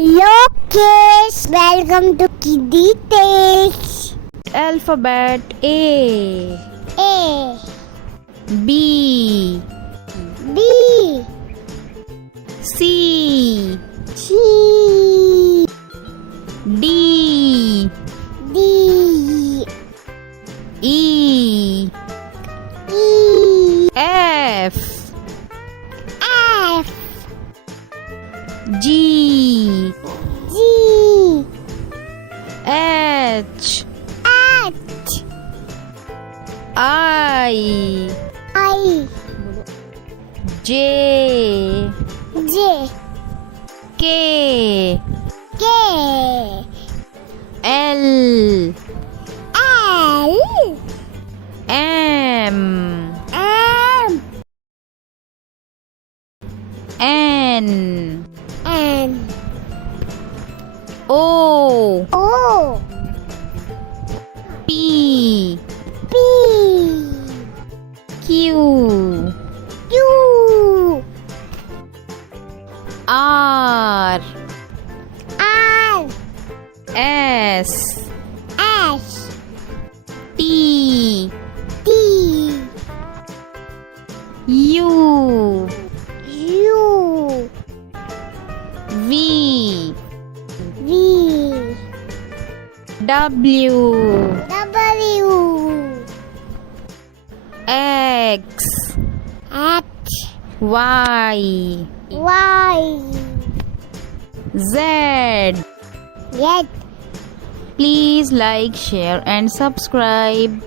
Hello kids, welcome to Kiddy Tales. Alphabet A, A, B, B, C, C, D, D, E, E, F, F, G, G, H, H, I, I, J, J, K, K, L, L, M, M, N, N, O, O, P, P, Q, Q, R, R, S, S, T, T, U, U, V, V, W, W, X, X, Y, Y, Z. Z. Please like, share and subscribe.